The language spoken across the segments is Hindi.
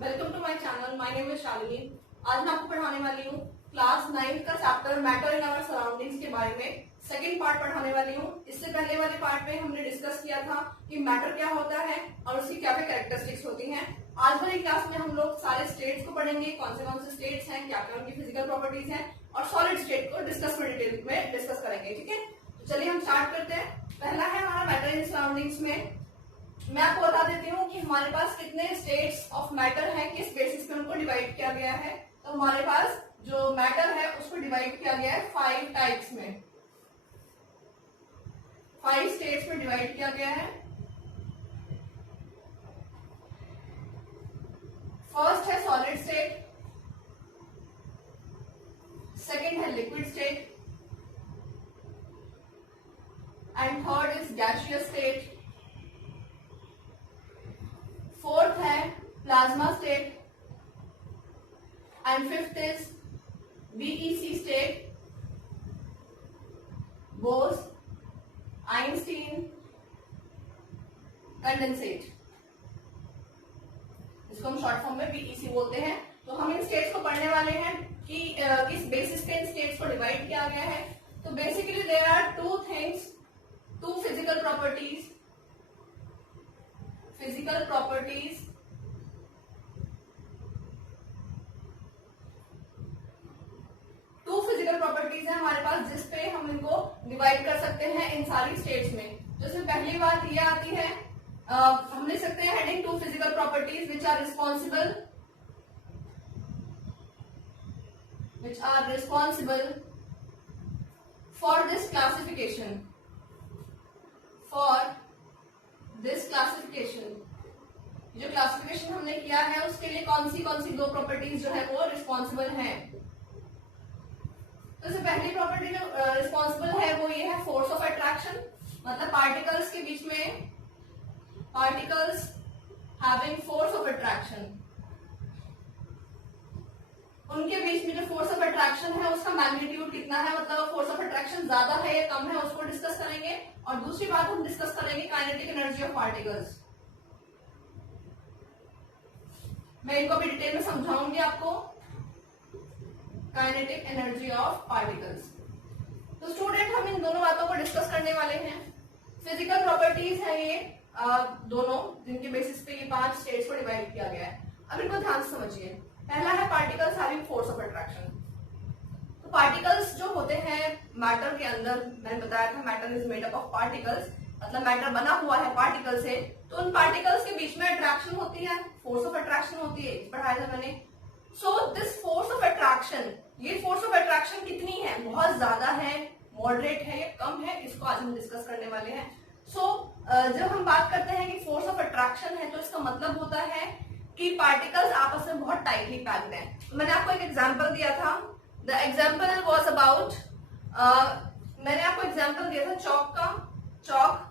Welcome to my channel. My name is Shalini. आज मैं आपको पढ़ाने वाली हूँ क्लास 9 का chapter matter in our surroundings के बारे में सेकंड पार्ट पढ़ाने वाली हूँ। इससे पहले वाले पार्ट में हमने डिस्कस किया था कि मैटर क्या होता है और उसकी क्या क्या कैरेक्टरिस्टिक्स होती हैं। आज वाली क्लास में हम लोग सारे स्टेट्स को पढ़ेंगे, कौन से स्टेट्स हैं, क्या क्या उनकी फिजिकल प्रॉपर्टीज हैं और सॉलिड स्टेट को डिस्कस में डिटेल में डिस्कस करेंगे। ठीक है, तो चलिए हम स्टार्ट करते हैं। पहला है हमारा मैटर इन सराउंडिंग्स में मैं आपको बता देती हूँ कि हमारे पास कितने स्टेट्स ऑफ मैटर हैं, किस बेसिस पे उनको डिवाइड किया गया है। तो हमारे पास जो मैटर है उसको डिवाइड किया गया है 5 टाइप्स में, 5 स्टेट्स में डिवाइड किया गया है। फर्स्ट है सॉलिड स्टेट, सेकेंड है liquid state and third is gaseous state. Fourth है plasma state and fifth is BEC state, Bose, Einstein, condensate. इसको हम शॉर्ट फॉर्म में बीईसी बोलते हैं। तो हम इन स्टेट्स को पढ़ने वाले हैं कि किस बेसिस पे इन स्टेट्स को डिवाइड किया गया है। तो basically there are two things, two physical properties है हमारे पास जिसपे हम इनको डिवाइड कर सकते हैं इन सारी स्टेट्स में। जैसे पहली बात ये आती है, हम लिख सकते हैं heading two physical properties which are responsible for this classification. जो क्लासिफिकेशन हमने किया है उसके लिए कौन सी दो प्रॉपर्टीज जो है वो रिस्पॉन्सिबल हैं। तो जो पहली प्रॉपर्टी जो रिस्पॉन्सिबल है वो ये है फोर्स ऑफ अट्रैक्शन। मतलब पार्टिकल्स के बीच में, particles having force of attraction, उनके बीच में जो फोर्स ऑफ अट्रैक्शन है उसका मैग्नीट्यूड कितना है, मतलब फोर्स ऑफ अट्रैक्शन ज्यादा है या कम है, उसको डिस्कस करेंगे। और दूसरी बात हम डिस्कस करेंगे काइनेटिक एनर्जी ऑफ पार्टिकल्स। मैं इनको भी डिटेल में समझाऊंगी आपको, काइनेटिक एनर्जी ऑफ पार्टिकल्स। तो स्टूडेंट हम इन दोनों बातों को डिस्कस करने वाले हैं। फिजिकल प्रॉपर्टीज है ये दोनों, जिनके बेसिस पे ये 5 स्टेट्स को डिवाइड किया गया है। अब इनको ध्यान से समझिए। पहला है particles having force of attraction. तो पार्टिकल्स जो होते हैं मैटर के अंदर, मैंने बताया था matter is made up of particles, मतलब मैटर बना हुआ है पार्टिकल से। तो उन पार्टिकल्स के बीच में अट्रैक्शन होती है, फोर्स ऑफ अट्रैक्शन होती है, पढ़ाया था मैंने। So this force of attraction, ये फोर्स ऑफ अट्रैक्शन कितनी है, बहुत ज्यादा है, मॉडरेट है या कम है, इसको आज हम डिस्कस करने वाले हैं। जब हम बात करते हैं कि फोर्स ऑफ अट्रैक्शन है तो इसका मतलब होता है कि पार्टिकल्स आपस में बहुत टाइटली पैक्ड हैं। मैंने आपको एक एग्जांपल दिया था, द एग्जांपल वाज अबाउट, मैंने आपको एग्जांपल दिया था chalk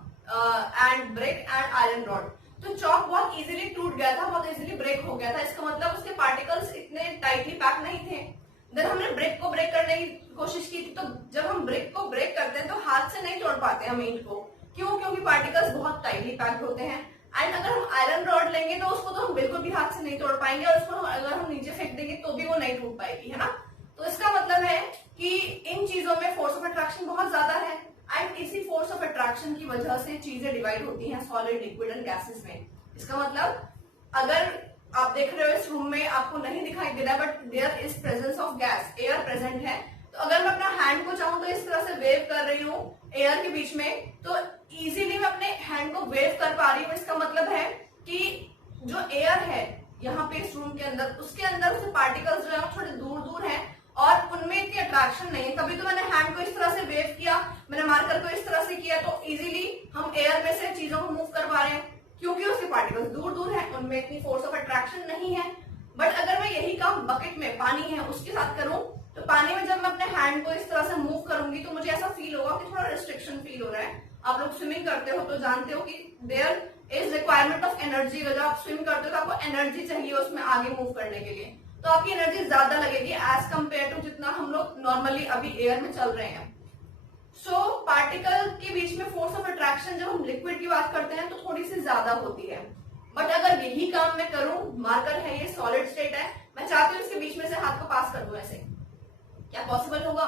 and brick and iron rod. तो चॉक बहुत इजीली टूट गया था, बहुत इजीली ब्रेक हो गया था। इसका मतलब उसके पार्टिकल्स इतने टाइटली पैक नहीं थे। देन हमने ब्रिक को ब्रेक करने की कोशिश की थी। तो जब हम ब्रिक को ब्रेक करते हैं तो हाथ से नहीं तोड़ पाते हम ईंट को, क्यों? क्योंकि पार्टिकल्स बहुत टाइटली पैक्ड होते हैं। एंड अगर हम आयरन रॉड लेंगे तो उसको तो हम बिल्कुल भी हाथ से नहीं तोड़ पाएंगे, और उसको अगर हम नीचे फेंक देंगे तो भी वो नहीं टूट पाएगी, है ना। तो इसका मतलब है कि इन चीजों में फोर्स ऑफ अट्रैक्शन बहुत ज्यादा है एंड इसी फोर्स ऑफ अट्रैक्शन की वजह से चीजें डिवाइड होती हैं सॉलिड, लिक्विड एंड गैसेस में। इसका मतलब अगर आप देख रहे हो इस रूम में आपको नहीं दिखाई दे रहा but there is presence of gas, air present है। तो अगर मैं अपना हैंड को चाहूं तो इस तरह से वेव कर रही हूँ एयर के बीच में, तो इजीली मैं अपने हैंड को वेव कर पा रही हूँ। इसका मतलब है कि जो एयर है यहाँ पे इस रूम के अंदर, उसके अंदर से पार्टिकल्स जो है थोड़े दूर दूर हैं और उनमें इतनी अट्रैक्शन नहीं है। तभी तो मैंने हैंड को इस तरह से वेव किया, मैंने मार्कर को इस तरह से किया, तो इजीली हम एयर में से चीजों को मूव कर पा रहे हैं क्योंकि उसके पार्टिकल्स दूर दूर हैं, उनमें इतनी फोर्स ऑफ अट्रैक्शन नहीं है। बट अगर मैं यही काम बकेट में, पानी है उसके साथ करूं, तो पानी में जब मैं अपने हैंड को इस तरह से मूव करूंगी तो मुझे ऐसा फील होगा कि थोड़ा रिस्ट्रिक्शन फील हो रहा है। आप लोग स्विमिंग करते हो तो जानते हो कि there is requirement of energy. जब आप स्विम करते हो तो आपको एनर्जी चाहिए उसमें आगे मूव करने के लिए, तो आपकी एनर्जी ज्यादा लगेगी एज कम्पेयर टू जितना हम लोग नॉर्मली अभी एयर में चल रहे हैं। सो पार्टिकल के बीच में फोर्स ऑफ अट्रैक्शन जब हम लिक्विड की बात करते हैं तो थोड़ी सी ज्यादा होती है। बट अगर यही काम मैं करूं, मार्कर है ये पॉसिबल होगा?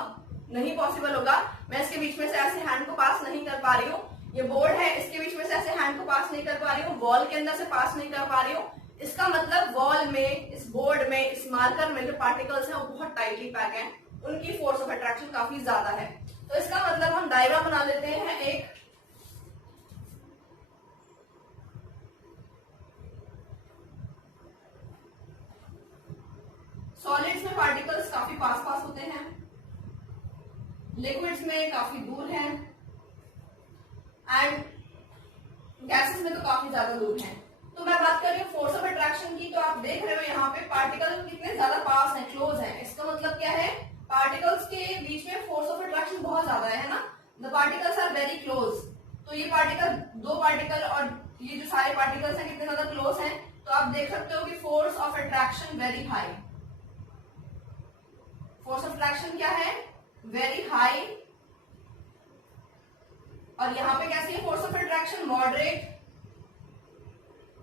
नहीं पॉसिबल होगा। मैं इसके बीच में से ऐसे हैंड को पास नहीं कर पा रही हूँ, ये बोर्ड है, इसके बीच में से ऐसे हैंड को पास नहीं कर पा रही हूँ, वॉल के अंदर से पास नहीं कर पा रही हूँ। इसका मतलब वॉल में, इस बोर्ड में, इस मार्कर में जो पार्टिकल्स हैं वो बहुत टाइटली पैक हैं, उनकी फोर्स ऑफ अट्रैक्शन काफी ज्यादा है। तो इसका मतलब हम डायग्राम बना लेते हैं एक। सॉलिड्स में पार्टिकल्स काफी पास पास होते हैं, लिक्विड्स में काफी दूर हैं, एंड गैसेस में तो काफी ज्यादा दूर हैं। तो मैं बात कर रही हूँ फोर्स ऑफ अट्रैक्शन की, तो आप देख रहे हो यहाँ पे पार्टिकल कितने ज्यादा पास हैं, क्लोज हैं। इसका मतलब क्या है? पार्टिकल्स के बीच में फोर्स ऑफ अट्रैक्शन बहुत ज्यादा है ना, the particles are very close. तो ये पार्टिकल, दो पार्टिकल और ये जो सारे पार्टिकल्स हैं कितने ज्यादा क्लोज हैं, तो आप देख सकते हो कि force of attraction very high. Force of attraction क्या है? Very high. और यहाँ पे कैसी है फोर्स ऑफ अट्रैक्शन? मॉडरेट,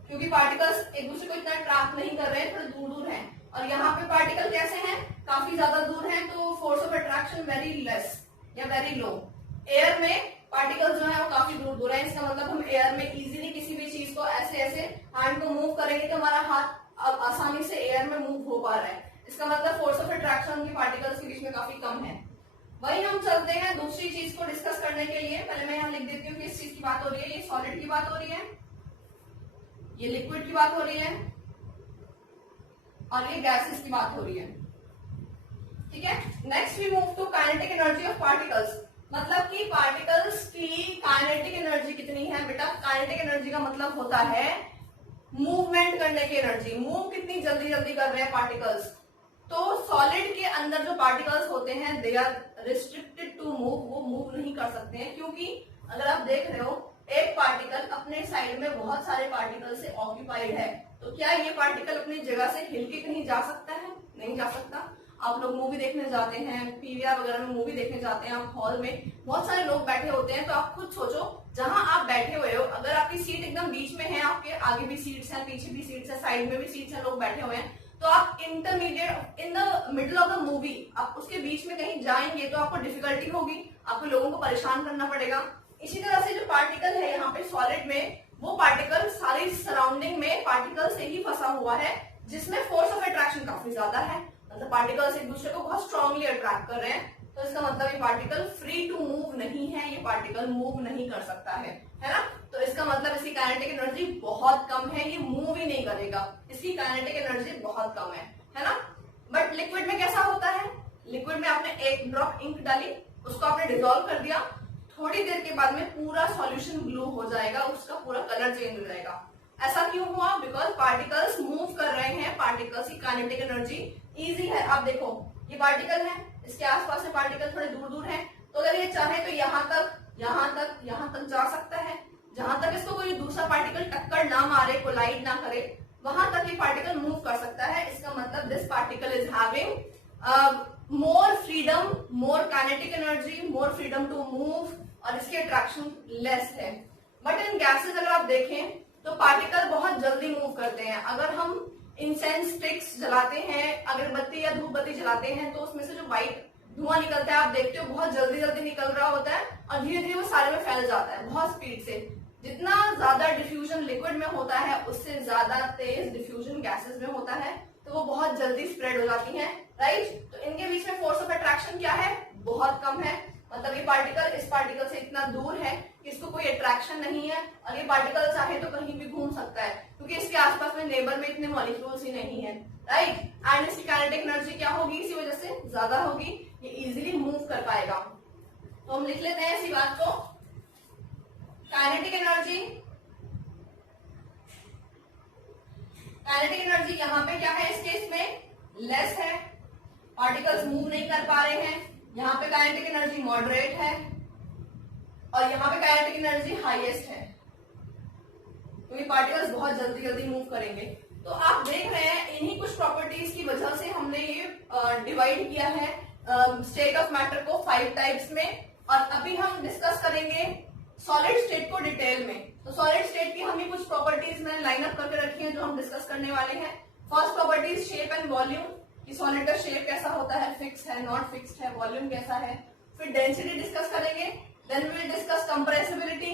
क्योंकि पार्टिकल्स एक दूसरे को इतना अट्रैक्ट नहीं कर रहे हैं, थोड़े दूर दूर हैं। और यहाँ पे पार्टिकल कैसे हैं? काफी ज्यादा दूर हैं, तो force of attraction very less या वेरी लो। एयर में पार्टिकल्स जो है वो काफी दूर दूर है, इसका मतलब हम एयर में इजीली किसी भी चीज को ऐसे ऐसे हैंड को मूव करेंगे तो हमारा हाथ आसानी से एयर में मूव हो पा रहा है। इसका मतलब फोर्स ऑफ अट्रैक्शन उनकी पार्टिकल्स के बीच में काफी कम है। वही हम चलते हैं दूसरी चीज को डिस्कस करने के लिए। पहले मैं यहाँ लिख देती हूँ कि इस चीज की बात हो रही है, ये सॉलिड की बात हो रही है, ये लिक्विड की बात हो रही है, और ये गैसेस की बात हो रही है। ठीक है, next we move to kinetic energy of particles. मतलब कि पार्टिकल्स की काइनेटिक एनर्जी कितनी है बेटा? काइनेटिक एनर्जी का मतलब होता है मूवमेंट करने की एनर्जी। मूव कितनी जल्दी जल्दी कर रहे हैं पार्टिकल्स। तो सॉलिड के अंदर जो पार्टिकल्स होते हैं they are restricted to move, वो मूव नहीं कर सकते हैं, क्योंकि अगर आप देख रहे हो एक पार्टिकल अपने साइड में बहुत सारे पार्टिकल से ऑक्यूपाइड है, तो क्या ये पार्टिकल अपनी जगह से हिल के कहीं जा सकता है? नहीं जा सकता। आप लोग मूवी देखने जाते हैं, पीवीआर वगैरह में मूवी देखने जाते हैं, आप हॉल में बहुत सारे लोग बैठे होते हैं, तो आप खुद सोचो जहां आप बैठे हुए हो, अगर आपकी सीट एकदम बीच में है, आपके आगे भी सीट्स हैं, पीछे भी सीट्स हैं, साइड में भी सीट्स हैं, लोग बैठे हुए हैं, तो आप intermediate in the middle of the movie आप उसके बीच में कहीं जाएंगे तो आपको डिफिकल्टी होगी, आपको लोगों को परेशान करना पड़ेगा। इसी तरह से जो पार्टिकल है यहाँ पे सॉलिड में, वो पार्टिकल सारी सराउंडिंग में पार्टिकल से ही फंसा हुआ है, जिसमें फोर्स ऑफ अट्रैक्शन काफी ज्यादा है। मतलब पार्टिकल्स एक दूसरे को बहुत स्ट्रांगली अट्रैक्ट कर रहे हैं, तो इसका मतलब ये पार्टिकल फ्री टू मूव नहीं है, ये पार्टिकल मूव नहीं कर सकता है ना। तो इसका मतलब इसकी काइनेटिक एनर्जी बहुत कम है, ये मूव ही नहीं करेगा, इसकी काइनेटिक एनर्जी बहुत कम है ना। बट लिक्विड में कैसा होता है? लिक्विड में आपने एक ड्रॉप इंक डाली, उसको आपने डिसॉल्व कर दिया, थोड़ी देर के बाद में पूरा सॉल्यूशन ब्लू हो जाएगा, उसका पूरा कलर चेंज हो जाएगा। ऐसा क्यों हुआ? बिकॉज पार्टिकल्स मूव कर रहे हैं, पार्टिकल्स की काइनेटिक एनर्जी इजी है। आप देखो ये पार्टिकल है, इसके आसपास से पार्टिकल थोड़े दूर दूर हैं, तो अगर ये चाहे तो यहाँ तक यहाँ तक यहाँ तक जा सकता है, जहां तक इसको कोई दूसरा पार्टिकल टक्कर ना मारे, कोलाइड ना करे, वहां तक ये पार्टिकल मूव कर सकता है। इसका मतलब this particle is having more freedom, more kinetic energy, more freedom to move, और इसकी अट्रैक्शन लेस है। बट इन गैसेस अगर आप देखें तो पार्टिकल बहुत जल्दी मूव करते हैं। अगर हम इंसेंस स्टिक्स जलाते हैं, अगरबत्ती या धूप बत्ती जलाते हैं, तो उसमें से जो व्हाइट धुआं निकलता है आप देखते हो बहुत जल्दी जल्दी निकल रहा होता है, और धीरे धीरे वो सारे में फैल जाता है बहुत स्पीड से। जितना ज्यादा डिफ्यूजन लिक्विड में होता है उससे ज्यादा तेज डिफ्यूजन गैसेस में होता है, तो वो बहुत जल्दी स्प्रेड हो जाती है, राइट। तो इनके बीच में फोर्स ऑफ अट्रैक्शन क्या है? बहुत कम है। मतलब ये पार्टिकल इस पार्टिकल से इतना दूर है कि इसको कोई अट्रैक्शन नहीं है, और ये पार्टिकल चाहे तो कहीं भी घूम सकता है, क्योंकि इसके आसपास में नेबर में इतने मॉलिक्यूल्स ही नहीं है, राइट। एंड इसकी काइनेटिक एनर्जी क्या होगी? इसी वजह से ज्यादा होगी, ये इजीली मूव कर पाएगा। तो हम लिख लेते हैं इसी बात को, काइनेटिक एनर्जी। काइनेटिक एनर्जी यहाँ पे क्या है? इस केस में लेस है, पार्टिकल्स मूव नहीं कर पा रहे हैं। यहाँ पे काइनेटिक एनर्जी मॉडरेट है, और यहाँ पे काइनेटिक एनर्जी हाईएस्ट है, क्योंकि पार्टिकल्स बहुत जल्दी जल्दी मूव करेंगे। तो आप देख रहे हैं इन्हीं कुछ प्रॉपर्टीज की वजह से हमने ये डिवाइड किया है स्टेट ऑफ मैटर को 5 टाइप्स में, और अभी हम डिस्कस करेंगे सॉलिड स्टेट को डिटेल में। तो सॉलिड स्टेट की हमें कुछ प्रॉपर्टीज मैंने लाइन अप करके रखी है जो हम डिस्कस करने वाले हैं। First property shape and volume. कि सॉलिड का शेप कैसा होता है, फिक्स है, नॉट फिक्स्ड है, वॉल्यूम कैसा है। फिर डेंसिटी डिस्कस करेंगे, then we will discuss compressibility,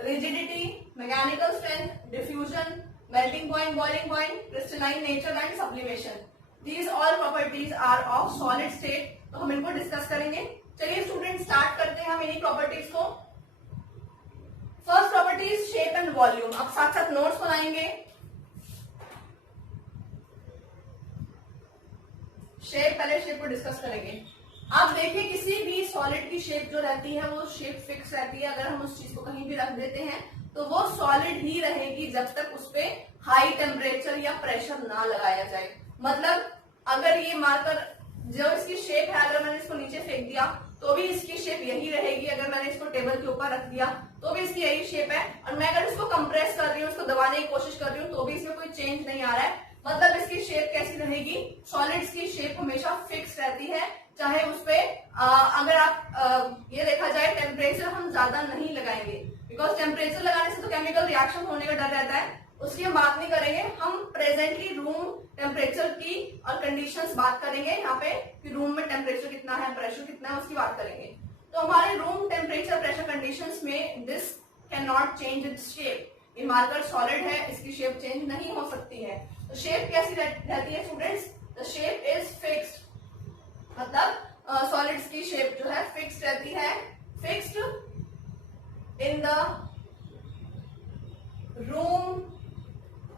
rigidity, mechanical strength, diffusion, melting point, boiling point, crystalline nature and sublimation. These all properties are of solid state, तो हम इनको डिस्कस करेंगे। चलिए स्टूडेंट स्टार्ट करते हैं हम इन्हीं प्रॉपर्टीज को। First properties shape and volume. अब साथ साथ नोट्स बनाएंगे। शेप, पहले शेप को डिस्कस करेंगे। आप देखिए किसी भी सॉलिड की शेप जो रहती है वो शेप फिक्स रहती है। अगर हम उस चीज को कहीं भी रख देते हैं तो वो सॉलिड ही रहेगी जब तक उस पे हाई टेम्परेचर या प्रेशर ना लगाया जाए। मतलब अगर ये मार्कर जो इसकी शेप है, अगर मैंने इसको नीचे फेंक दिया तो भी इसकी शेप यही रहेगी। अगर मैंने इसको टेबल के ऊपर रख दिया तो भी इसकी यही शेप है। और मैं अगर इसको कंप्रेस कर रही हूँ, इसको दबाने की कोशिश कर रही हूँ तो भी इसमें कोई चेंज नहीं आ रहा है। मतलब इसकी शेप कैसी रहेगी, सॉलिड्स की शेप हमेशा फिक्स रहती है। चाहे उसपे अगर आप ये देखा जाए टेम्परेचर हम ज्यादा नहीं लगाएंगे, बिकॉज टेम्परेचर लगाने से तो केमिकल रिएक्शन होने का डर रहता है, उसकी हम बात नहीं करेंगे। हम प्रेजेंटली रूम टेम्परेचर की और कंडीशंस बात करेंगे यहाँ पे कि रूम में टेम्परेचर कितना है, प्रेशर कितना है, उसकी बात करेंगे। तो हमारे रूम टेम्परेचर प्रेशर कंडीशंस में this can not change its shape. ये मार्कर सॉलिड है, इसकी शेप चेंज नहीं हो सकती है। तो शेप कैसी रहती है students, the shape is fixed. मतलब सॉलिड्स की शेप जो है फिक्स्ड रहती है। Fixed in the room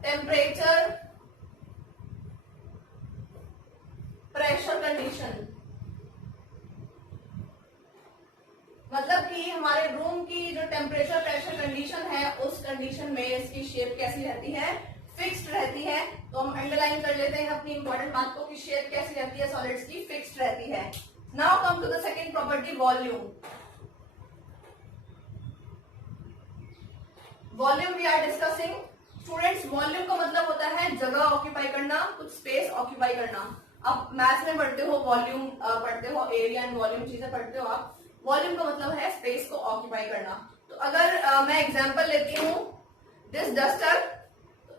temperature pressure condition. मतलब कि हमारे रूम की जो टेम्परेचर प्रेशर कंडीशन है उस कंडीशन में इसकी शेप कैसी रहती है, फिक्स्ड रहती है। तो हम अंडरलाइन कर लेते हैं अपनी इंपॉर्टेंट बात को कि शेप कैसी रहती है सॉलिड्स की, फिक्स्ड रहती है। Now come to the second property, volume. Volume we are discussing. Students volume का मतलब होता है जगह ऑक्यूपाई करना, कुछ स्पेस ऑक्यूपाई करना। अब मैथ्स में पढ़ते हो वॉल्यूम पढ़ते हो, एरिया एंड वॉल्यूम चीजें पढ़ते हो आप। वॉल्यूम का मतलब है स्पेस को ऑक्यूपाई करना। तो अगर मैं एग्जांपल लेती हूँ दिस डस्टर,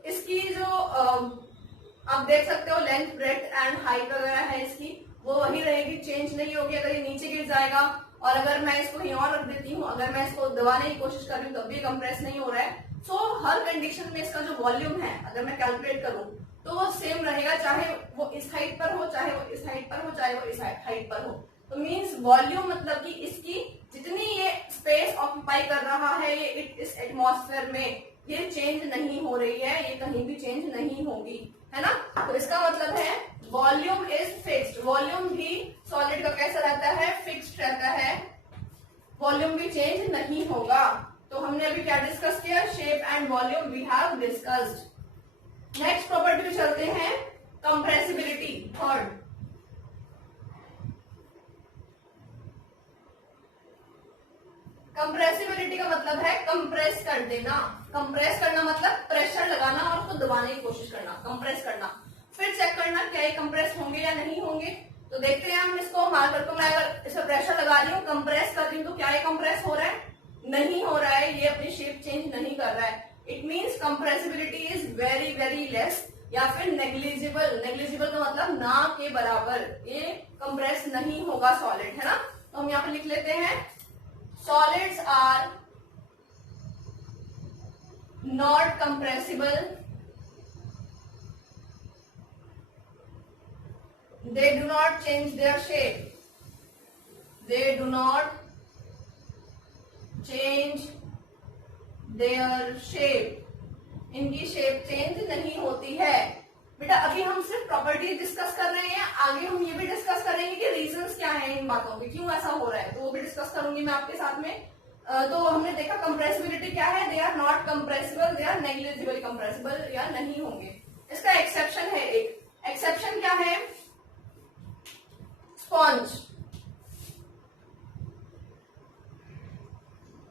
इसकी जो आप देख सकते हो लेंथ ब्रेड्थ एंड हाइट वगैरह है इसकी, वो वही रहेगी, चेंज नहीं होगी। अगर ये नीचे गिर जाएगा और अगर मैं इसको कहीं और रख देती हूँ, अगर मैं इसको दबाने की कोशिश कर रही हूँ तब भी कंप्रेस नहीं हो रहा है। सो हर कंडीशन में इसका जो वॉल्यूम है अगर मैं कैलकुलेट करूँ तो वो सेम रहेगा, चाहे वो इस हाइट पर हो, चाहे वो इस हाइट पर हो, चाहे वो इस हाइट पर हो। तो मीन्स वॉल्यूम मतलब कि इसकी जितनी ये स्पेस ऑक्यूपाई कर रहा है ये इस एटमॉस्फेयर में, ये चेंज नहीं हो रही है, ये कहीं भी चेंज नहीं होगी, है ना। तो इसका मतलब है वॉल्यूम इज फिक्स्ड। वॉल्यूम भी सॉलिड का कैसा रहता है, फिक्स्ड रहता है। वॉल्यूम भी चेंज नहीं होगा। तो हमने अभी क्या डिस्कस किया, shape and volume we have discussed. Next property पे चलते हैं, कंप्रेसिबिलिटी, थर्ड। कंप्रेसिबिलिटी का मतलब है कंप्रेस कर देना। कंप्रेस करना मतलब प्रेशर लगाना और उसको दबाने की कोशिश करना, कंप्रेस करना। फिर चेक करना क्या ये कंप्रेस होंगे या नहीं होंगे। तो देखते हैं हम इसको, मार्कर को मैं अगर इस पर प्रेशर लगा रही हूँ, कंप्रेस कर रही हूँ, तो क्या ये कंप्रेस हो रहा है, नहीं हो रहा है, ये अपनी शेप चेंज नहीं कर रहा है। It means compressibility is very very less या फिर नेग्लिजिबल। नेग्लिजिबल का मतलब ना के बराबर, ये कंप्रेस नहीं होगा सॉलिड, है ना। तो हम यहाँ पे लिख लेते हैं solids are not compressible, they do not change their shape, they do not change their shape, इनकी शेप चेंज नहीं होती है। बेटा अभी हम सिर्फ प्रॉपर्टी डिस्कस कर रहे हैं, आगे हम ये भी डिस्कस करेंगे कि रीजंस क्या हैं इन बातों के, क्यों ऐसा हो रहा है, तो वो भी डिस्कस करूंगी मैं आपके साथ में। तो हमने देखा कंप्रेसिबिलिटी क्या है, they are not compressible, they are negligible compressible या नहीं होंगे। इसका एक्सेप्शन है, एक एक्सेप्शन क्या है, स्पॉन्ज।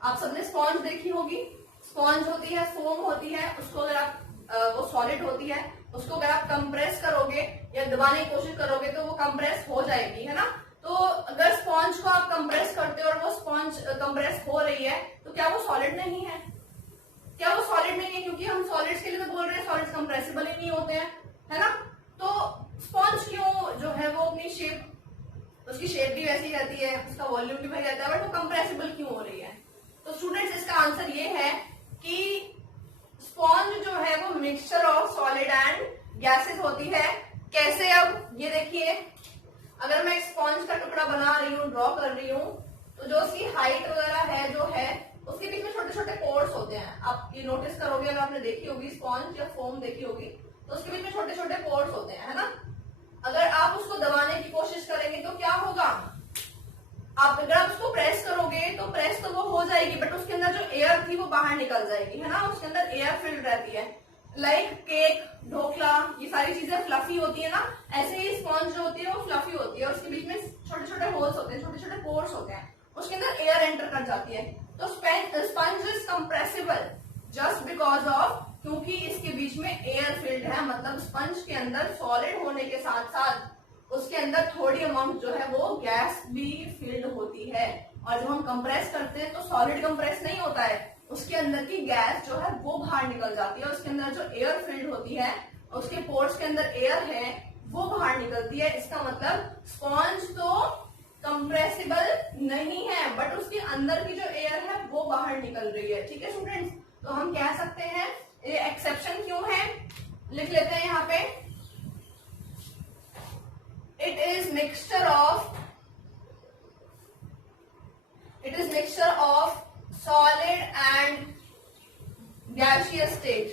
आप सबने स्पॉन्ज देखी होगी, स्पॉन्ज होती है, फोम होती है, उसको अगर आप वो सॉलिड होती है, उसको अगर आप कंप्रेस करोगे या दबाने की कोशिश करोगे तो वो कंप्रेस हो जाएगी, है ना। तो अगर स्पॉन्ज को आप कंप्रेस करते हो और वो स्पॉन्ज कंप्रेस हो रही है तो क्या वो सॉलिड नहीं है, क्या वो सॉलिड नहीं है, क्योंकि हम सॉलिड्स के लिए तो बोल रहे हैं, सॉलिड्स कंप्रेसिबल ही नहीं होते हैं, है ना। तो स्पॉन्ज क्यों सॉलिड एंड गैसेस होती है। कैसे? अब ये देखिए, अगर मैं एक स्पॉन्ज का टुकड़ा बना रही हूँ, ड्रॉ कर रही हूँ, तो जो उसकी हाइट वगैरह है जो है उसके बीच में छोटे छोटे पोर्स होते हैं। आप ये नोटिस करोगे, अगर आपने देखी होगी स्पॉन्ज या फोम देखी होगी, तो उसके बीच में छोटे छोटे पोर्स होते हैं, है ना। अगर आप उसको दबाने की कोशिश करेंगे तो क्या होगा, अगर आप उसको प्रेस करोगे तो प्रेस तो वो हो जाएगी, बट उसके अंदर जो एयर थी वो बाहर निकल जाएगी, है ना। उसके अंदर एयर फिल्ड रहती है। लाइक केक, ढोकला, ये सारी चीजें फ्लफी होती है ना, ऐसे ही स्पॉन्ज जो होती है वो फ्लफी होती है और उसके बीच में छोटे छोटे होल्स होते हैं, छोटे छोटे पोर्स होते हैं, उसके अंदर एयर एंटर कर जाती है। तो sponge is compressible just because of, क्योंकि इसके बीच में एयर फिल्ड है, मतलब स्पंज के अंदर सॉलिड होने के साथ साथ उसके अंदर थोड़ी अमाउंट जो है वो गैस भी फिल्ड होती है। और जब हम कंप्रेस करते हैं तो सॉलिड कंप्रेस नहीं होता है, उसके अंदर की गैस जो है वो बाहर निकल जाती है। उसके अंदर जो एयर फिल्ड होती है, उसके पोर्स के अंदर एयर है, वो बाहर निकलती है। इसका मतलब स्पॉन्ज तो कंप्रेसिबल नहीं है, बट उसके अंदर की जो एयर है वो बाहर निकल रही है। ठीक है स्टूडेंट्स, तो हम कह सकते हैं ये एक्सेप्शन क्यों है, लिख लेते हैं यहाँ पे, it is mixture of solid and gaseous state.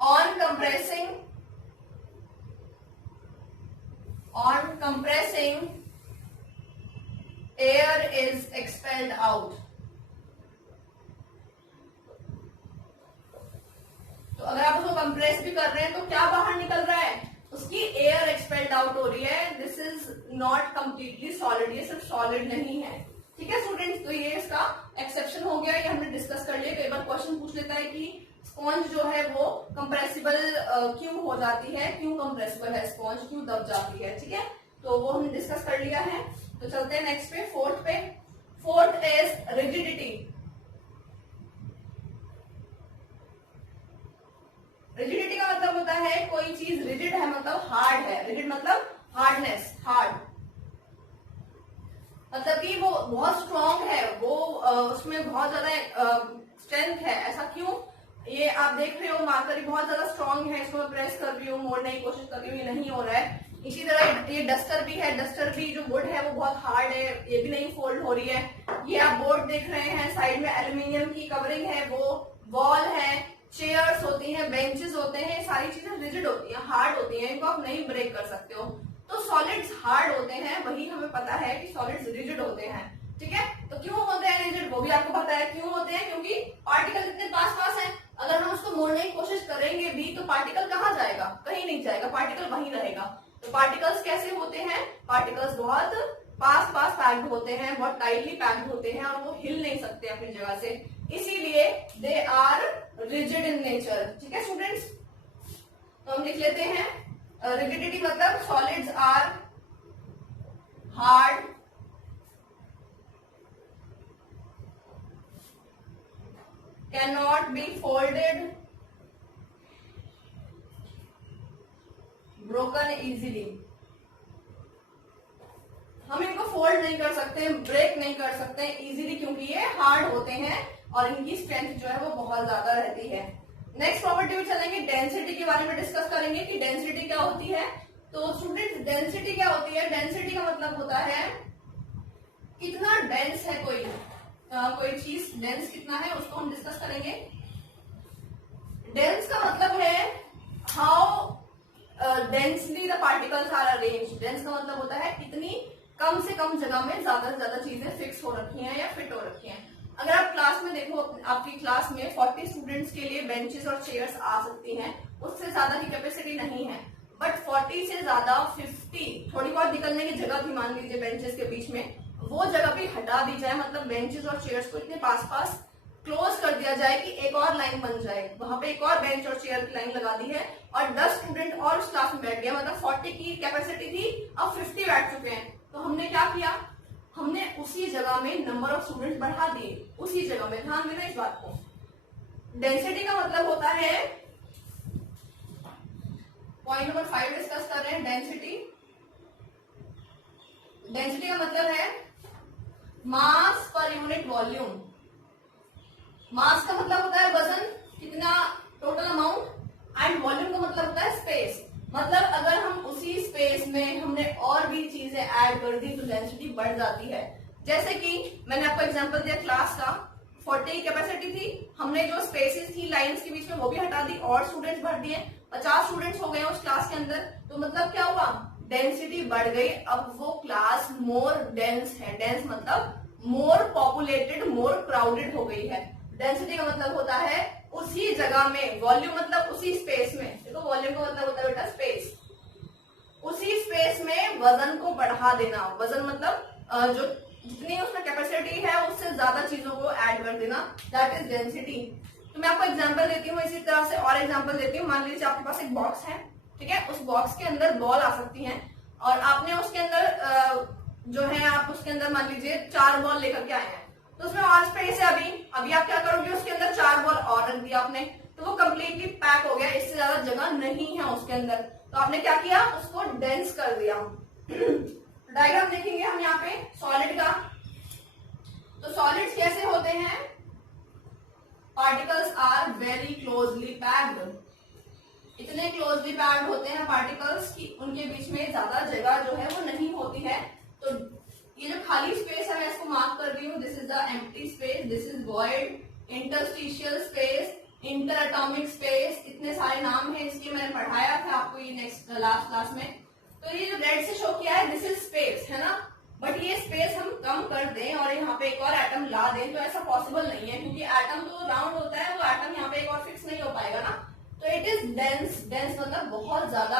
On compressing air is expelled out. तो अगर आप उसको कंप्रेस भी कर रहे हैं तो क्या बाहर निकल रहा है, उसकी एयर एक्सपेल्ड आउट हो रही है। This is not completely solid, ये सिर्फ सॉलिड नहीं है। ठीक है स्टूडेंट्स, तो ये इसका एक्सेप्शन हो गया, ये हमने डिस्कस कर लिया। कई बार क्वेश्चन पूछ लेता है कि स्पॉन्ज जो है वो कंप्रेसिबल क्यों हो जाती है, क्यों कंप्रेसिबल है स्पॉन्ज, क्यों दब जाती है। ठीक है, तो वो हमने डिस्कस कर लिया है। तो चलते हैं नेक्स्ट पे, फोर्थ पे। Fourth is rigidity. रिजिडिटी का मतलब होता है कोई चीज रिजिड है मतलब हार्ड है, रिजिड मतलब हार्डनेस, हार्ड, मतलब कि वो बहुत स्ट्रॉन्ग है, वो उसमें बहुत ज्यादा स्ट्रेंथ है। ऐसा क्यों, ये आप देख रहे हो मार्कर बहुत ज्यादा स्ट्रॉन्ग है, इसको मैं प्रेस कर रही हूँ, मोड़ने की कोशिश कर रही हूँ, ये नहीं हो रहा है। इसी तरह ये डस्टर भी है, डस्टर भी जो वुड है वो बहुत हार्ड है, ये भी नहीं फोल्ड हो रही है। ये आप बोर्ड देख रहे हैं, साइड में एल्यूमिनियम की कवरिंग है, वो वॉल है, चेयर्स होती हैं, बेंचेस होते हैं, सारी चीजें रिजिड होती हैं, हार्ड होती हैं, इनको आप नहीं ब्रेक कर सकते हो। तो सॉलिड्स हार्ड होते हैं, वही हमें पता है कि सॉलिड्स रिजिड होते हैं। ठीक है, तो क्यों होते हैं रिजिड, वो भी आपको पता है क्यों होते हैं, क्योंकि पार्टिकल इतने पास पास है। अगर हम उसको मोड़ने की कोशिश करेंगे भी तो पार्टिकल कहाँ जाएगा, कहीं नहीं जाएगा, पार्टिकल वहीं रहेगा। तो पार्टिकल्स कैसे होते हैं, पार्टिकल्स बहुत पास पास पैक्ड होते हैं, बहुत टाइटली पैक्ड होते हैं और वो हिल नहीं सकते अपनी जगह से, इसीलिए they are rigid in nature. ठीक है स्टूडेंट्स, तो हम लिख लेते हैं रिजिडिटी मतलब solids are hard, can not be folded, broken easily. हम इनको फोल्ड नहीं कर सकते, ब्रेक नहीं कर सकते इजीली, क्योंकि ये हार्ड होते हैं और इनकी स्ट्रेंथ जो है वो बहुत ज्यादा रहती है। नेक्स्ट प्रॉपर्टी में चलेंगे, डेंसिटी के बारे में डिस्कस करेंगे कि डेंसिटी क्या होती है। तो स्टूडेंट्स डेंसिटी क्या होती है, डेंसिटी का मतलब होता है कितना डेंस है कोई चीज, डेंस कितना है उसको हम डिस्कस करेंगे। डेंस का मतलब है how densely the particles are arranged. Dense का मतलब होता है कितनी कम से कम जगह में ज्यादा से ज्यादा चीजें फिक्स हो रखी हैं या फिट हो रखी हैं। अगर आप क्लास में देखो, आपकी क्लास में 40 स्टूडेंट्स के लिए बेंचेस और चेयर्स आ सकती हैं, उससे ज्यादा की कैपेसिटी नहीं है, बट 40 से ज्यादा 50 थोड़ी बहुत निकलने की जगह भी मान लीजिए बेंचेस के बीच में, वो जगह भी हटा दी जाए, मतलब बेंचेस और चेयर्स को इतने पास पास क्लोज कर दिया जाए कि एक और लाइन बन जाए, वहां पे एक और बेंच और चेयर की लाइन लगा दी है और 10 स्टूडेंट और उस क्लास में बैठ गए, मतलब 40 की कैपेसिटी थी, अब 50 बैठ चुके हैं। तो हमने क्या किया, हमने उसी जगह में नंबर ऑफ स्टूडेंट बढ़ा दिए, उसी जगह में, ध्यान देना इस बात को। डेंसिटी का मतलब होता है, पॉइंट नंबर 5 डिस्कस कर रहे हैं, डेंसिटी। डेंसिटी का मतलब है मास पर यूनिट वॉल्यूम। मास का मतलब होता है वजन, कितना ऐड कर दी तो डेंसिटी बढ़ जाती है। जैसे कि मैंने आपको एग्जांपल दिया क्लास का, 40 कैपेसिटी थी, हमने जो स्पेसेस थी लाइंस के बीच में वो भी हटा दी और स्टूडेंट्स भर दिए, 50 स्टूडेंट्स हो गए उस क्लास के अंदर, तो मतलब क्या हुआ, डेंसिटी बढ़ गई। अब वो क्लास मोर डेंस है, डेंस मतलब मोर पॉपुलेटेड, मोर क्राउडेड हो गई है। डेंसिटी का मतलब होता है उसी जगह में, वॉल्यूम मतलब उसी स्पेस में, देखो वॉल्यूम का मतलब होता है बेटा स्पेस, उसी स्पेस में वजन को बढ़ा देना। वजन मतलब जो जितनी उसमें कैपेसिटी है उससे ज्यादा चीजों को ऐड कर देना, दैट इज डेंसिटी। तो मैं आपको एग्जांपल देती हूँ, इसी तरह से और एग्जांपल देती हूँ। मान लीजिए आपके पास एक बॉक्स है, ठीक है, उस बॉक्स के अंदर बॉल आ सकती है और आपने उसके अंदर जो है आप उसके अंदर मान लीजिए 4 बॉल लेकर के आए हैं, तो उसमें और स्पेस है। अभी आप क्या करोगे, उसके अंदर 4 बॉल और रख दिया आपने, तो वो कंप्लीटली पैक हो गया, इससे ज्यादा जगह नहीं है उसके अंदर, तो आपने क्या किया, उसको डेंस कर दिया। डायग्राम देखेंगे हम यहाँ पे सॉलिड का, तो सॉलिड्स कैसे होते हैं, particles are very closely packed, इतने क्लोजली पैक्ड होते हैं पार्टिकल्स कि उनके बीच में ज्यादा जगह जो है वो नहीं होती है। तो ये जो खाली स्पेस है मैं इसको मार्क कर रही हूँ, this is the empty space, this is void, interstitial space, inter atomic space, इतने सारे नाम है इसके, मैंने पढ़ाया था आपको ये नेक्स्ट लास्ट क्लास में। तो ये जो रेड से शो किया है दिस इज स्पेस, है ना, बट ये स्पेस हम कम कर दें और यहाँ पे एक और एटम ला दें तो ऐसा पॉसिबल नहीं है, क्योंकि एटम तो राउंड होता है, वो एटम यहाँ पे एक और फिक्स नहीं हो पाएगा ना। तो इट इज डेंस, डेंस मतलब बहुत ज्यादा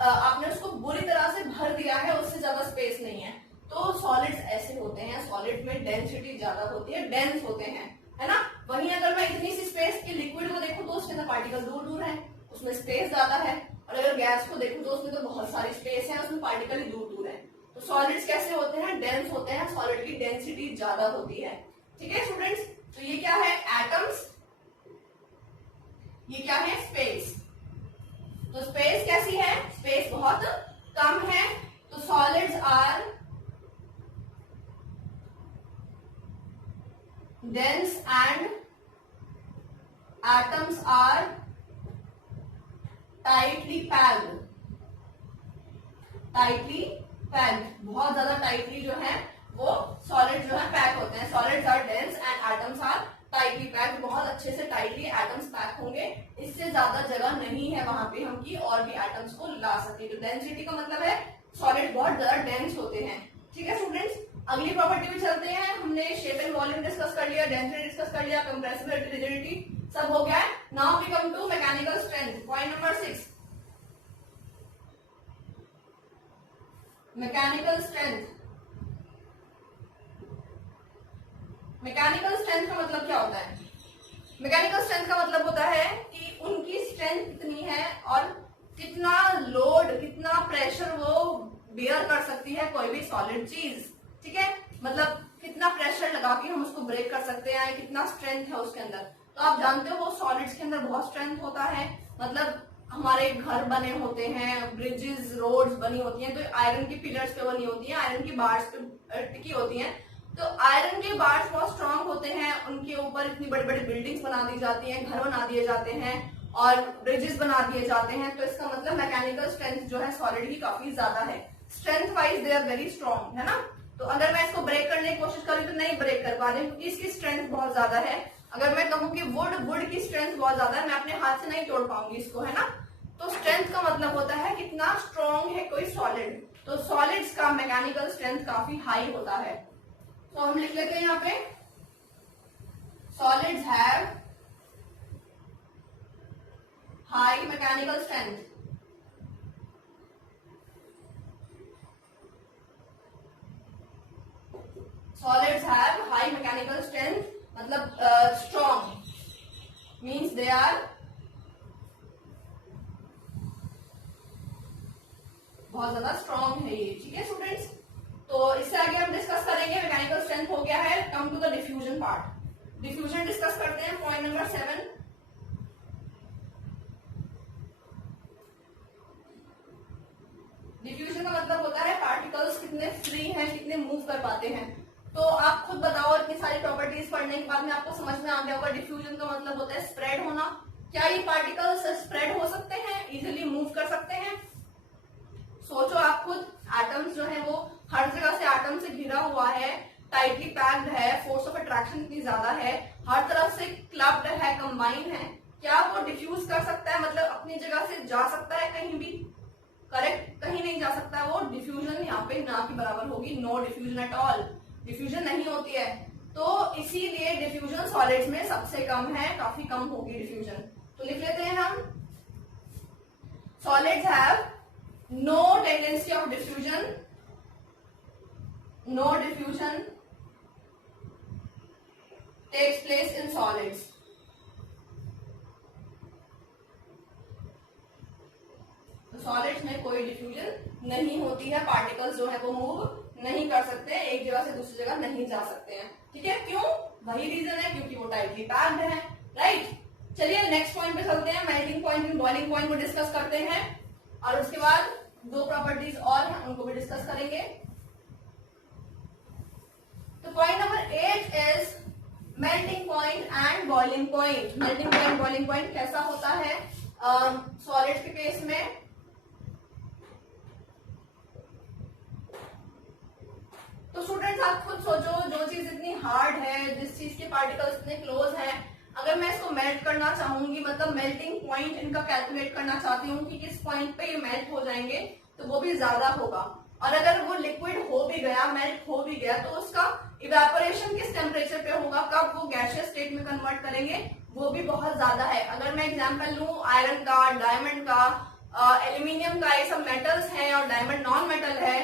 आपने उसको बुरी तरह से भर दिया है, उससे ज्यादा स्पेस नहीं है। तो सॉलिड्स ऐसे होते हैं, सॉलिड में डेंसिटी ज्यादा होती है, डेंस होते हैं, है ना। वहीं अगर मैं इतनी सी स्पेस के लिक्विड को देखूं तो उसके अंदर पार्टिकल दूर दूर है, उसमें स्पेस ज्यादा है, और अगर गैस को देखूं तो उसमें तो बहुत सारी स्पेस है, उसमें पार्टिकल ही दूर दूर है। तो सॉलिड्स कैसे होते हैं, डेंस होते हैं, सॉलिड की डेंसिटी ज्यादा होती है, ठीक है स्टूडेंट्स। तो ये क्या है, एटम्स, ये क्या है, स्पेस। तो स्पेस कैसी है, स्पेस बहुत कम है, तो solids are dense and atoms are tightly packed, tightly packed, बहुत ज्यादा टाइटली जो है वो सॉलिड जो है पैक होते हैं। Solids are dense and atoms are tightly packed, बहुत अच्छे से टाइटली एटम्स पैक होंगे, इससे ज्यादा जगह नहीं है वहां पे हम की और भी एटम्स को ला सके। तो डेंसिटी का मतलब है सॉलिड बहुत ज्यादा डेंस होते हैं, ठीक है स्टूडेंट्स। अगली प्रॉपर्टी में चलते हैं, हमने शेप एंड वॉल्यूम डिस्कस कर लिया, डेंसिटी डिस्कस कर लिया, कंप्रेसिबिलिटी, रिजिडिटी सब हो गया है। Now we come to mechanical strength, point number 6, mechanical strength. Mechanical strength का मतलब क्या होता है, मैकेनिकल स्ट्रेंथ का मतलब होता है कि उनकी स्ट्रेंथ कितनी है और कितना लोड, कितना प्रेशर वो बेयर कर सकती है कोई भी सॉलिड चीज, ठीक है, मतलब कितना प्रेशर लगा के हम उसको ब्रेक कर सकते हैं, कितना स्ट्रेंथ है उसके अंदर। तो आप जानते हो सॉलिड्स के अंदर बहुत स्ट्रेंथ होता है, मतलब हमारे घर बने होते हैं, ब्रिजेस, रोड्स बनी होती हैं, तो आयरन की पिलर्स पे बनी होती है, आयरन की बार्स पे टिकी होती हैं। तो आयरन के बार्स बहुत स्ट्रांग होते हैं, उनके ऊपर इतनी बड़ी बड़ी बिल्डिंग्स बना दी जाती हैं, घर बना दिए जाते हैं और ब्रिजेस बना दिए जाते हैं। तो इसका मतलब मैकेनिकल स्ट्रेंथ जो है सॉलिड की काफी ज्यादा है, strength wise they are very strong, है ना। तो अगर मैं इसको ब्रेक करने की कोशिश करूँ तो नहीं ब्रेक कर पा रही, क्योंकि इसकी स्ट्रेंथ बहुत ज्यादा है। अगर मैं कहूँ कि वुड की स्ट्रेंथ बहुत ज्यादा है, मैं अपने हाथ से नहीं तोड़ पाऊंगी इसको, है ना। तो स्ट्रेंथ का मतलब होता है कितना स्ट्रांग है कोई सॉलिड। तो सॉलिड्स का मैकेनिकल स्ट्रेंथ काफी हाई होता है। तो हम लिख लेते हैं यहाँ पे, solids have high mechanical strength. Solids have high mechanical strength, मतलब strong means they are बहुत ज्यादा स्ट्रॉन्ग है ये, ठीक है स्टूडेंट्स। तो इससे आगे हम डिस्कस करेंगे, मैकेनिकल स्ट्रेंथ हो गया है, come to the diffusion part. Diffusion discuss करते हैं, पॉइंट नंबर 7। डिफ्यूजन का मतलब होता है पार्टिकल्स कितने फ्री हैं, कितने मूव कर पाते हैं। तो आप खुद बताओ, इतनी सारी प्रॉपर्टीज पढ़ने के बाद में आपको समझ में आ गया होगा डिफ्यूजन का मतलब होता है स्प्रेड होना। क्या ये पार्टिकल्स स्प्रेड हो सकते हैं, इजिली मूव कर सकते हैं? सोचो आप खुद, एटम्स जो है वो डिफ्यूज कर सकता है, मतलब अपनी जगह से जा सकता है कहीं भी, करेक्ट, कहीं नहीं जा सकता है वो, डिफ्यूजन यहाँ पे ना के बराबर होगी, no diffusion at all, diffusion नहीं होती है, तो इसीलिए डिफ्यूजन सॉलिड्स में सबसे कम है, काफी कम होगी डिफ्यूजन। तो लिख लेते हैं हम, solids have no tendency of diffusion, no diffusion takes place in solids. तो सॉलिड्स में कोई डिफ्यूजन नहीं होती है, पार्टिकल्स जो है वो मूव नहीं कर सकते, एक जगह से दूसरी जगह नहीं जा सकते हैं, ठीक है, क्यों, वही रीजन है, क्योंकि वो टाइटली पैक्ड है, राइट। चलिए नेक्स्ट पॉइंट पे चलते हैं, melting point and boiling point को डिस्कस करते हैं, और उसके बाद दो प्रॉपर्टीज और हैं उनको भी डिस्कस करेंगे। तो point number 8 is melting point and boiling point. Melting point boiling point कैसा होता है सॉलिड के केस में, तो स्टूडेंट्स आप खुद सोचो, जो चीज इतनी हार्ड है, जिस चीज के पार्टिकल्स इतने क्लोज हैं, अगर मैं इसको मेल्ट करना चाहूंगी, मतलब मेल्टिंग पॉइंट इनका कैलकुलेट करना चाहती हूँ कि किस पॉइंट पे ये मेल्ट हो जाएंगे, तो वो भी ज्यादा होगा, और अगर वो लिक्विड हो भी गया, मेल्ट हो भी गया, तो उसका इवेपोरेशन किस टेम्परेचर पे होगा, कब वो गैसियस स्टेट में कन्वर्ट करेंगे, वो भी बहुत ज्यादा है। अगर मैं एग्जांपल लूं आयरन का, डायमंड का, एल्यूमिनियम का, ये सब मेटल्स हैं और डायमंड नॉन मेटल है,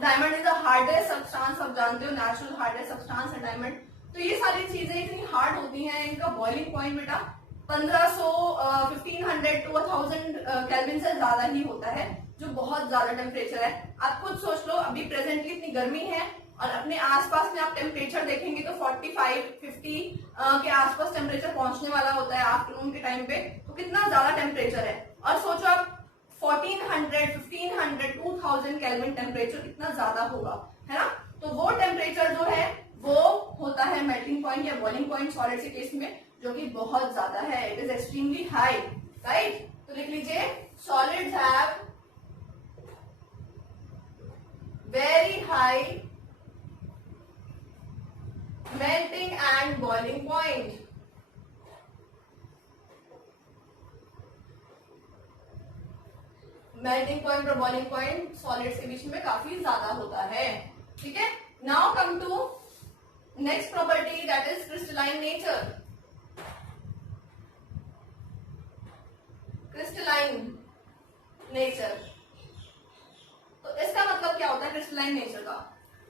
diamond is the hardest substance, आप जानते हो नेचुरल हार्डेस्ट सब्सटेंस है डायमंड, तो ये सारी चीजें इतनी हार्ड होती हैं, इनका बॉइलिंग पॉइंट बेटा 1500 1500 to 1000 केल्विन से ज्यादा ही होता है, जो बहुत ज्यादा टेम्परेचर है। आप खुद सोच लो, अभी प्रेजेंटली इतनी गर्मी है और अपने आसपास में आप टेम्परेचर देखेंगे तो 45-50 के आसपास टेम्परेचर पहुंचने वाला होता है आफ्टरनून के टाइम पे, तो कितना ज्यादा टेम्परेचर है। और सोचो आप 1400, 1500, 2000 केल्विन टेम्परेचर कितना ज्यादा होगा, है ना। तो वो टेम्परेचर जो है वो होता है मेल्टिंग पॉइंट या बॉइलिंग पॉइंट सॉलिड के केस में, जो कि बहुत ज्यादा है, it is extremely high, right. तो लिख लीजिए, solids have very high melting and boiling point. Melting point और बॉइलिंग पॉइंट सॉलिड्स के बीच में काफी ज्यादा होता है, ठीक है। Now come to next property, that is crystalline nature. Crystalline nature, तो इसका मतलब क्या होता है क्रिस्टलाइन नेचर का।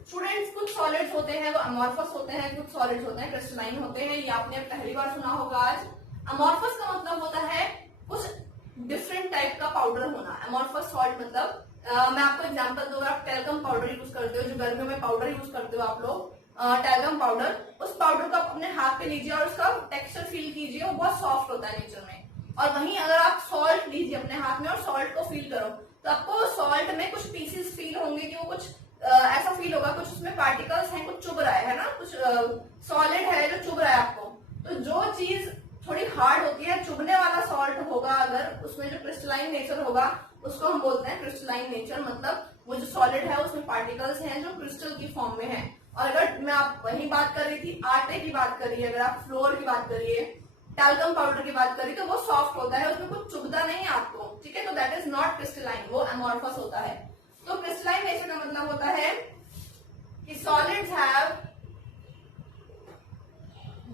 स्टूडेंट्स, कुछ सॉलिड्स होते हैं वो अमॉर्फस होते हैं, कुछ सॉलिड्स होते हैं क्रिस्टलाइन होते हैं, ये आपने पहली बार सुना होगा आज। अमॉर्फस का मतलब होता है कुछ डिफरेंट टाइप का पाउडर होना। अमॉर्फस सॉल्ट मतलब मैं आपको एग्जांपल दूंगा, आप टेल्कम पाउडर यूज करते हो, जो गर्मियों में पाउडर यूज करते हो आप लोग, टेल्कम पाउडर, उस पाउडर को आप अपने हाथ पे लीजिए और उसका टेक्सचर फील कीजिए, वो बहुत सॉफ्ट होता है नेचर में। और वहीं अगर आप सॉल्ट लीजिए अपने हाथ में और सॉल्ट को फील करो, तो आपको सॉल्ट में कुछ पीसेस फील होंगे कि वो कुछ ऐसा फील होगा, कुछ उसमें पार्टिकल्स हैं, कुछ चुभ रहा है ना, कुछ सॉलिड है जो चुभ रहा है आपको। तो जो चीज थोड़ी हार्ड होती है, चुभने वाला सॉल्ट होगा, अगर उसमें जो क्रिस्टलाइन नेचर होगा, उसको हम बोलते हैं क्रिस्टलाइन नेचर, मतलब वो जो सॉलिड है उसमें पार्टिकल्स हैं जो क्रिस्टल की फॉर्म में है। और अगर मैं आप वही बात कर रही थी, आटे की बात करिए, अगर आप फ्लोर की बात करिए, टैल्कम पाउडर की बात करिए, तो वो सॉफ्ट होता है, उसमें कुछ चुभता नहीं है आपको, ठीक है। तो दैट इज नॉट क्रिस्टलाइन, वो अमॉर्फस होता है। तो क्रिस्टलाइन नेचर का मतलब होता है कि सॉलिड्स हैव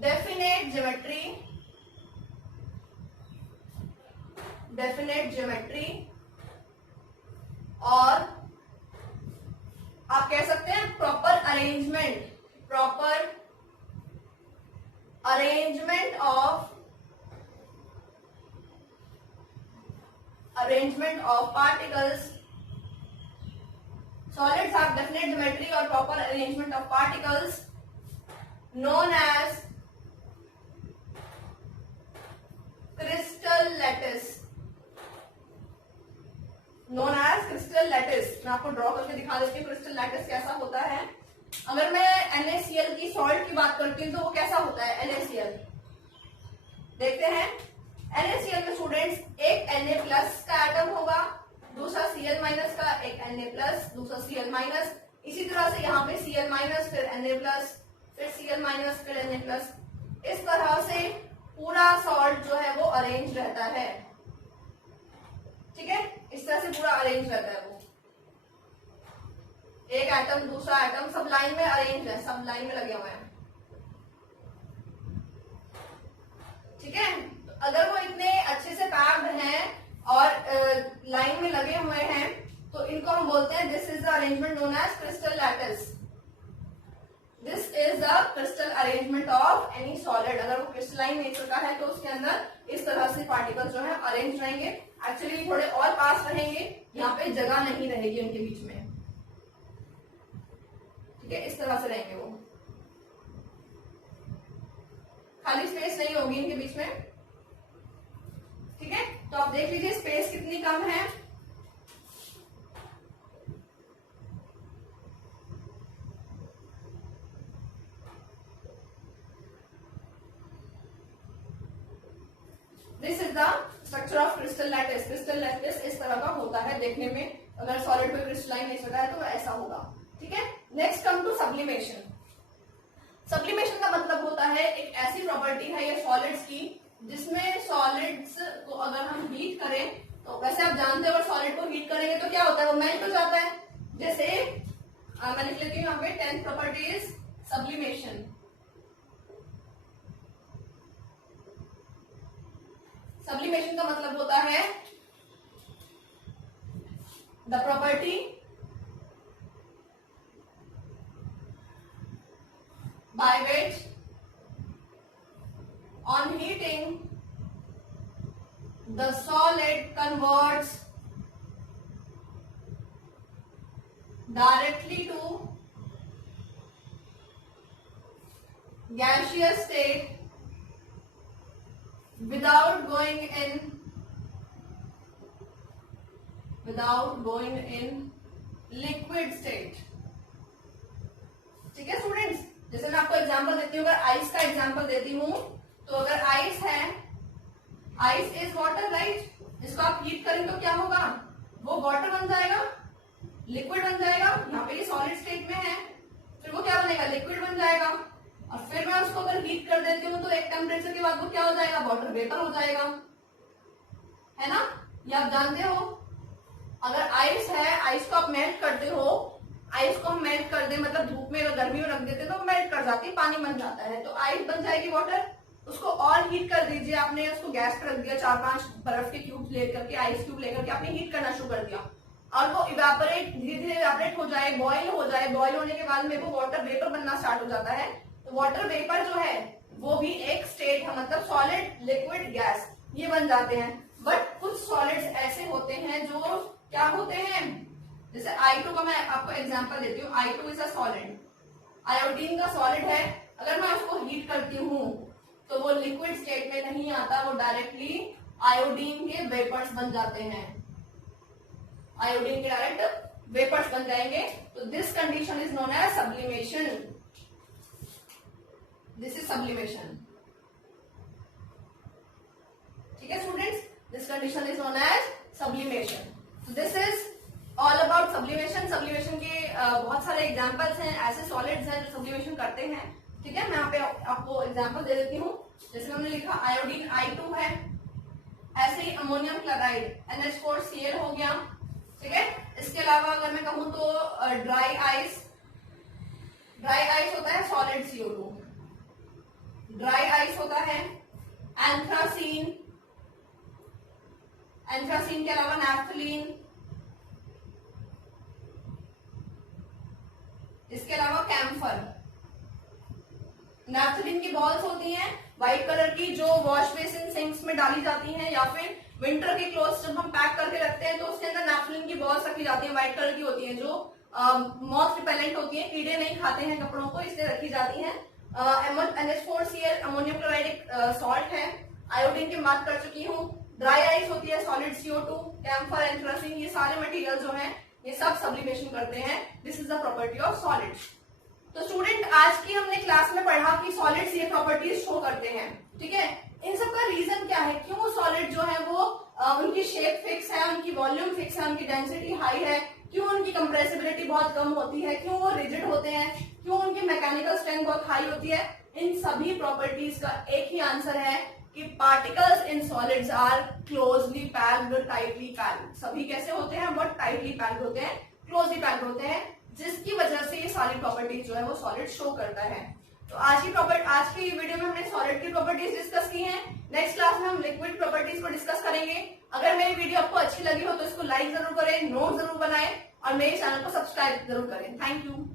डेफिनेट ज्योमेट्री, और आप कह सकते हैं proper arrangement of particles. Solids have definite geometry or proper arrangement of particles known as crystal lattice. मैं आपको ड्रॉ करके दिखा देती हूँ क्रिस्टल लैटिस कैसा होता है। अगर मैं NaCl की सॉल्ट की बात करती हूँ तो वो कैसा होता है NaCl, देखते हैं। NaCl में स्टूडेंट्स एक Na+ का एटम होगा, दूसरा Cl- का, एक Na+, दूसरा Cl-, इसी तरह से यहाँ पे Cl-, फिर Na+, फिर Cl-, फिर Na+, इस तरह से पूरा सॉल्ट जो है वो अरेंज रहता है। ठीक है, इस तरह से पूरा अरेंज रहता है वो, एक एटम दूसरा एटम सब लाइन में अरेंज है, सब लाइन में लगे हुए हैं। ठीक है, तो अगर वो इतने अच्छे से पैक्ड हैं और लाइन में लगे हुए हैं तो इनको हम बोलते हैं this is the arrangement known as crystal lattice. This is the crystal arrangement of any solid. अगर वो क्रिस्टलाइन नेचर का है तो उसके अंदर इस तरह से पार्टिकल्स जो है अरेंज रहेंगे। एक्चुअली थोड़े और पास रहेंगे, यहाँ पे जगह नहीं रहेगी उनके बीच में। ठीक है, इस तरह से रहेंगे वो, खाली स्पेस नहीं होगी इनके बीच में। ठीक है, तो आप देख लीजिए स्पेस कितनी कम है। This is the structure of crystal lattice. Crystal lattice इस तरह का होता है देखने में, अगर सॉलिड पे क्रिस्टलाइन नेचर का है तो ऐसा होगा। ठीक है, next come to sublimation. Sublimation का मतलब होता है एक ऐसी प्रॉपर्टी है ये सॉलिड्स की जिसमें सॉलिड्स को अगर हम हीट करें, तो वैसे आप जानते हो अगर सॉलिड को हीट करेंगे तो क्या होता है, वो मेल्ट हो जाता है। जैसे मैं लिख लेती हूँ यहाँ पे 10th property is sublimation. Sublimation का मतलब होता है the property by which on heating the solid converts directly to gaseous state without going in liquid state। ठीक है स्टूडेंट्स, जैसे मैं आपको एग्जांपल देती हूँ, अगर आइस का एग्जांपल देती हूँ तो अगर आइस है, आइस इज वाटर राइट, इसको आप हीट करेंगे तो क्या होगा, वो वाटर बन जाएगा, लिक्विड बन जाएगा। यहाँ पे ये सॉलिड स्टेट में है, फिर वो क्या बनेगा, लिक्विड बन जाएगा। और फिर मैं उसको अगर हीट कर देती हूँ तो एक टेम्परेचर के बाद वो क्या हो जाएगा, वाटर वेपर हो जाएगा, है ना, ये आप जानते हो। अगर आइस है, आइस को आप मेल्ट करते हो, आइस को हम मेल्ट कर दे मतलब धूप में गर्मी में रख देते तो मेल्ट कर जाती है, पानी बन जाता है, तो आइस बन जाएगी वाटर। उसको और हीट कर दीजिए, आपने उसको गैस पर रख दिया, 4-5 बर्फ के क्यूब लेकर के, आइस क्यूब लेकर के आपने हीट करना शुरू कर दिया और वो इवेपोरेट, धीरे धीरे इवेपोरेट हो जाए, बॉयल हो जाए। बॉयल होने के बाद में वो वाटर वेपर बनना स्टार्ट हो जाता है। तो वाटर वेपर जो है वो भी एक स्टेट है, मतलब सॉलिड, लिक्विड, गैस, ये बन जाते हैं। बट कुछ सॉलिड्स ऐसे होते हैं जो क्या होते हैं, जैसे I2 का मैं आपको एग्जांपल देती हूँ। I2 is a solid, iodine का सॉलिड है, अगर मैं उसको हीट करती हूँ तो वो लिक्विड स्टेट में नहीं आता, वो डायरेक्टली आयोडीन के वेपर्स बन जाते हैं, आयोडीन के डायरेक्ट वेपर्स बन जाएंगे। तो this condition is known as sublimation. This is sublimation. ठीक है students, this condition is known as sublimation. This is all about sublimation. Sublimation के बहुत सारे एग्जांपल्स हैं, ऐसे सॉलिड्स हैं जो सब्लिमेशन करते हैं। ठीक है, मैं यहाँ पे आपको एग्जांपल दे देती हूँ। जैसे हमने लिखा आयोडीन I2 है, ऐसे ही अमोनियम क्लोराइड NH4Cl हो गया। ठीक है, इसके अलावा अगर मैं कहूँ तो ड्राई आइस, ड्राई आइस होता है सॉलिड CO2, ड्राई आइस होता है एंथ्रासीन, एंथ्रासीन के अलावा नैफ्थलीन, इसके अलावा कैम्फर। नैफ्थलीन की बॉल्स होती हैं व्हाइट कलर की, जो वॉश बेसिन सिंक्स में डाली जाती हैं, या फिर विंटर के क्लोथ्स जब हम पैक करके रखते हैं तो उसके अंदर नैफ्थलीन की बॉल्स रखी जाती हैं, व्हाइट कलर की होती हैं, जो मॉथ रिपेलेंट होती हैं, कीड़े नहीं खाते हैं कपड़ों को, इसलिए रखी जाती हैं। NH4Cl अमोनियम क्लोराइड एक सॉल्ट है। आयोडीन की बात कर चुकी हूँ। ड्राई आइस होती है सॉलिड CO2, कैम्फर, एंथ्रासीन, ये सारे मटेरियल जो हैं ये सब सब्लिमेशन करते हैं। This is the property of solids. तो स्टूडेंट, आज की हमने क्लास में पढ़ा कि सॉलिड्स ये प्रॉपर्टीज शो करते हैं। ठीक है, इन सब का रीजन क्या है, क्यों सॉलिड जो है वो उनकी शेप फिक्स है, उनकी वॉल्यूम फिक्स है, उनकी डेंसिटी हाई है, क्यों उनकी कंप्रेसिबिलिटी बहुत कम होती है, क्यों वो रिजिड होते हैं, क्यों उनकी मैकेनिकल स्ट्रेंथ बहुत हाई होती है। इन सभी प्रॉपर्टीज का एक ही आंसर है कि particles in solids are closely packed, tightly packed. सभी कैसे होते हैं, बहुत टाइटली पैक्ड होते हैं, क्लोजली पैक्ड होते हैं, जिसकी वजह से ये सारी प्रॉपर्टीज जो है वो सॉलिड शो करता है। तो आज की वीडियो में हमने सॉलिड की प्रॉपर्टीज डिस्कस की हैं। नेक्स्ट क्लास में हम लिक्विड प्रॉपर्टीज को डिस्कस करेंगे। अगर मेरी वीडियो आपको अच्छी लगी हो तो इसको लाइक जरूर करें, नोट जरूर बनाएं और मेरे चैनल को सब्सक्राइब जरूर करें। Thank you.